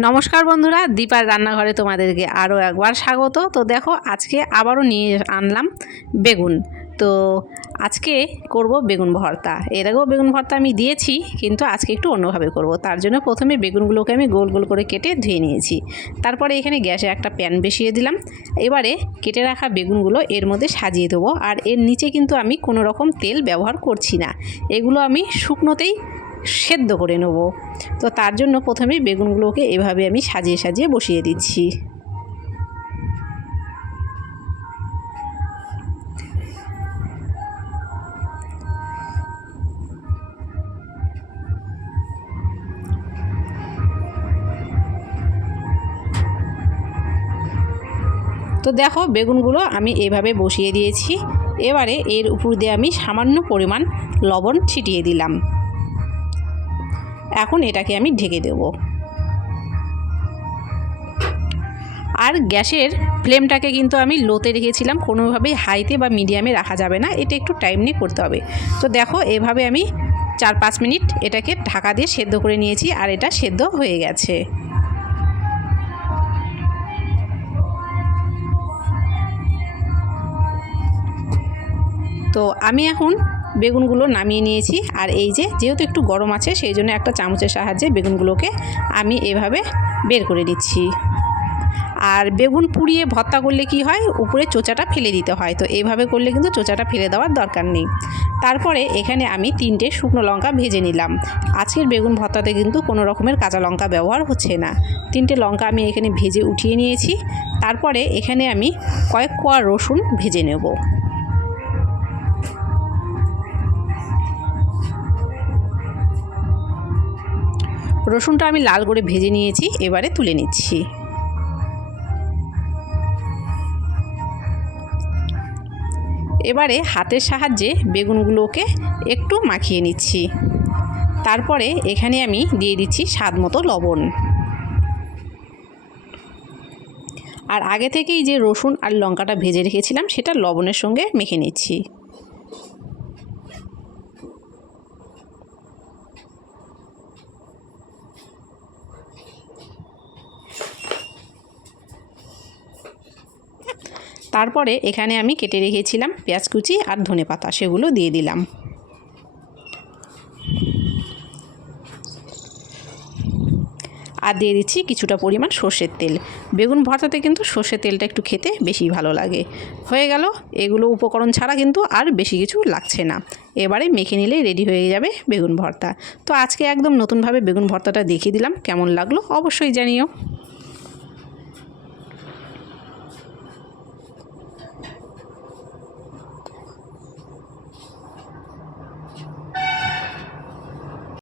নমস্কার বন্ধুরা, দীপার রান্নাঘরে তোমাদেরকে আরও একবার স্বাগত। তো দেখো, আজকে আবারও নিয়ে আনলাম বেগুন। তো আজকে করব বেগুন ভর্তা। এর আগেও বেগুন ভর্তা আমি দিয়েছি, কিন্তু আজকে একটু অন্যভাবে করব। তার জন্য প্রথমে বেগুনগুলোকে আমি গোল গোল করে কেটে ধুয়ে নিয়েছি। তারপরে এখানে গ্যাসে একটা প্যান বসিয়ে দিলাম। এবারে কেটে রাখা বেগুনগুলো এর মধ্যে সাজিয়ে দেবো। আর এর নিচে কিন্তু আমি কোনো রকম তেল ব্যবহার করছি না, এগুলো আমি শুকনোতেই সেদ্ধ করে নেব। তো তার জন্য প্রথমেই বেগুনগুলোকে এভাবে আমি সাজিয়ে সাজিয়ে বসিয়ে দিচ্ছি। তো দেখো, বেগুনগুলো আমি এভাবে বসিয়ে দিয়েছি। এবারে এর উপর দিয়ে আমি সামান্য পরিমাণ লবণ ছিটিয়ে দিলাম। এখন এটাকে আমি ঢেকে দেব। আর গ্যাসের ফ্লেমটাকে কিন্তু আমি লোতে রেখেছিলাম, কোনোভাবেই হাইতে বা মিডিয়ামে রাখা যাবে না, এটা একটু টাইম নিয়ে করতে হবে। তো দেখো, এভাবে আমি 4-5 মিনিট এটাকে ঢাকা দিয়ে সেদ্ধ করে নিয়েছি, আর এটা সেদ্ধ হয়ে গেছে। তো আমি এখন বেগুনগুলো নামিয়ে নিয়েছি। আর এই যেহেতু একটু গরম আছে, সেই জন্য একটা চামচের সাহায্যে বেগুনগুলোকে আমি এভাবে বের করে দিচ্ছি। আর বেগুন পুড়িয়ে ভর্তা করলে কি হয়, উপরে চোচাটা ফেলে দিতে হয়। তো এইভাবে করলে কিন্তু চোচাটা ফেলে দেওয়ার দরকার নেই। তারপরে এখানে আমি 3টে শুকনো লঙ্কা ভেজে নিলাম। আজকের বেগুন ভর্তাতে কিন্তু কোনো রকমের কাঁচা লঙ্কা ব্যবহার হচ্ছে না। 3টে লঙ্কা আমি এখানে ভেজে উঠিয়ে নিয়েছি। তারপরে এখানে আমি কয়েক কোয়া রসুন ভেজে নেব। রসুনটা আমি লাল করে ভেজে নিয়েছি, এবারে তুলে নিচ্ছি। এবারে হাতের সাহায্যে বেগুনগুলোকে একটু মাখিয়ে নিচ্ছি। তারপরে এখানে আমি দিয়ে দিচ্ছি স্বাদ মতো লবণ। আর আগে থেকেই যে রসুন আর লঙ্কাটা ভেজে রেখেছিলাম, সেটা লবণের সঙ্গে মেখে নিচ্ছি। তারপরে এখানে আমি কেটে রেখেছিলাম পেঁয়াজ কুচি আর ধনেপাতা, সেগুলো দিয়ে দিলাম। আর দিয়ে দিচ্ছি কিছুটা পরিমাণ সর্ষের তেল। বেগুন ভর্তাতে কিন্তু সর্ষের তেলটা একটু খেতে বেশি ভালো লাগে। হয়ে গেল, এগুলো উপকরণ ছাড়া কিন্তু আর বেশি কিছু লাগছে না। এবারে মেখে নিলেই রেডি হয়ে যাবে বেগুন ভর্তা। তো আজকে একদম নতুনভাবে বেগুন ভর্তাটা দেখিয়ে দিলাম, কেমন লাগলো অবশ্যই জানিও।